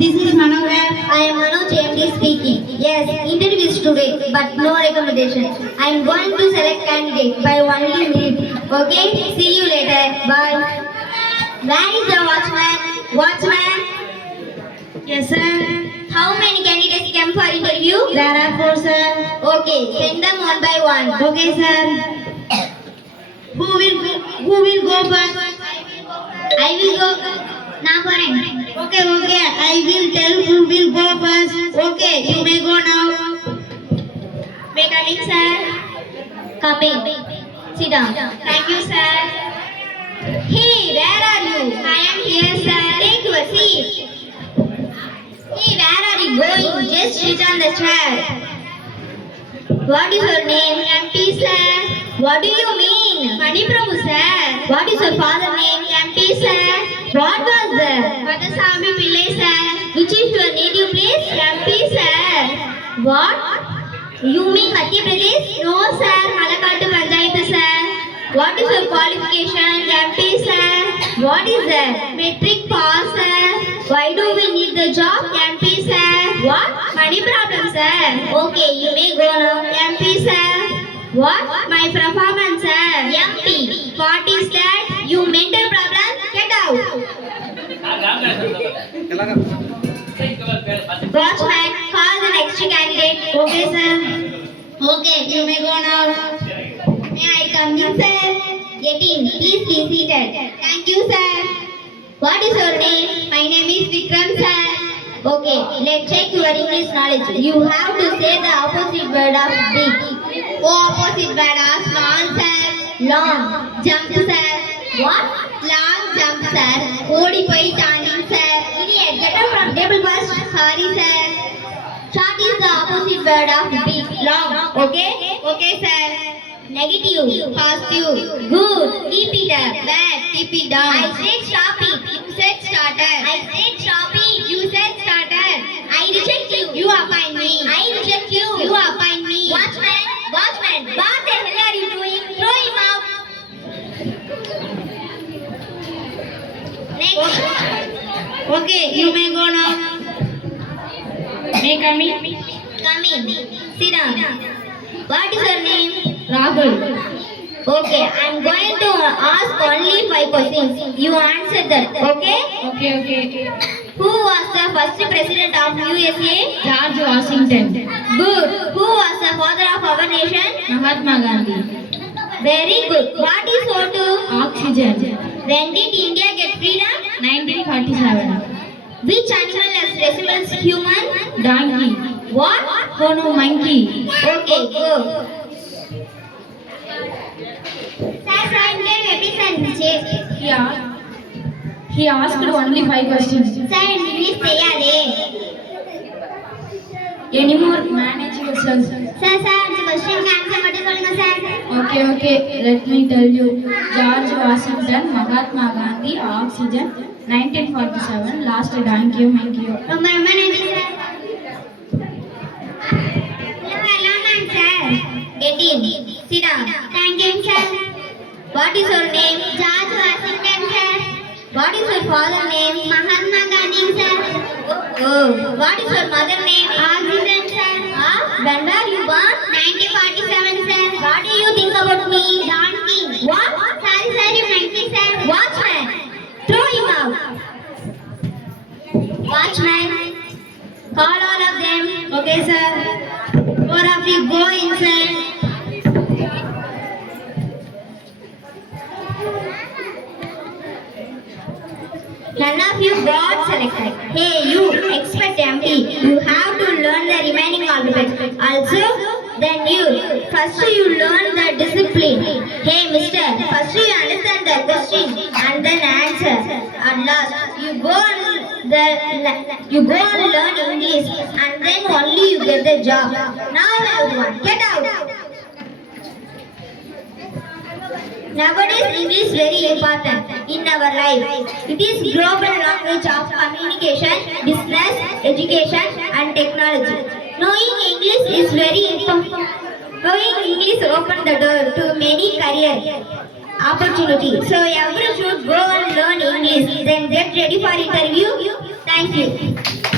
This is Manohar. I am Manoj MD speaking. Yes, interview is today, but no recommendation. I am going to select candidate by only minute. Okay, see you later. Bye. Where is the watchman? Watchman? Yes, sir. How many candidates came for interview? There are 4, sir. Okay, send them one by one. Okay, sir. Who will go first? I will go. Now போறேன். Okay. I will tell who will go first. Okay, you may go now. May come in, sir. Coming. Sit down. Thank you, sir. Hey, where are you? I am here, sir. Take your seat. Hey, where are you going? Just sit on the chair. What is your name? MP, sir. What do you mean? Mani Prabhu, sir. What is your father name? MP, sir. What was that? Madasami Pillai, sir. Which is your native place? MP, sir. What? You mean Madhya Pradesh? No, sir. Malakattu Panchayat, sir. What is your qualification? MP, sir. What is that? Metric pass, sir. Why do we need the job? MP, sir. What? Money problem, sir. Okay, you may go now. MP, sir. What? My performance, sir. MP. What is that? You mental problem? Get out. Watchman, call the next candidate. Okay, sir. Okay, You may go now. may I come in, sir? Get in. Please be seated. Thank you, sir. What is your name? My name is Vikram, sir. Okay, let's check your English knowledge. You have to say the opposite word of big. Opposite word of long, sir. Long. Jump, sir. What? Long jump, sir. Odi poi standing, sir. Idiot, get up from table first. Sorry, sir. Short is the opposite word of big. Long. Okay? Okay, sir. Negative. Positive. Good. Keep it up. Bad. Keep it down. I said stop it. You said starter. I said stop it. You said starter. I reject you. You appoint me. I reject you. You appoint me. Watchman. Watchman. What the hell are you doing? Throw him out. Next. Okay, you may go now. May come in. Come in. Sit down. What is your name? Rahul. Okay, I'm going to ask only 5 questions. You answer that, okay? Okay. Who was the first president of USA? George Washington. Good. Who was the father of our nation? Mahatma Gandhi. Very good. What is O2? Oxygen. When did India get freedom? 1947. Which animal resembles human? Donkey. What? Oh no, monkey. Okay, go. Yeah. He asked only 5 questions. Sir, English தெரியாதே. Any more? Manage yourself. Sir இந்த question answer மட்டும் சொல்லுங்க sir. Okay. Let me tell you. George Washington, Mahatma Gandhi, Oxygen, 1947. Last donkey, monkey. ரொம்ப நன்றி sir. எல்லாம் sir. Get in. Sit down. Thank you sir. What is your name? George Washington sir. What is your father name? Mahatma Gandhi sir. Oh. What is your mother name? Oxygen sir. When were you born? 1947 sir. What do you think about me? Donkey. What? Sorry, monkey sir. Watchman. Throw him out. Watchman. Call all of them. Okay, sir. 4 of you go inside. None of you got selected. Hey, you, expert MP, you have to learn the remaining alphabet. Also, then you, first you learn the discipline. Hey, mister, first you understand the question and then answer. At last, you go and learn English and then only you get the job. Now everyone, get out. Nowadays, English is very important in our life. It is global language of communication, business, education and technology. Knowing English is very important. Knowing English opens the door to many career opportunities. So everyone should go and learn English. Then get ready for interview. Thank you.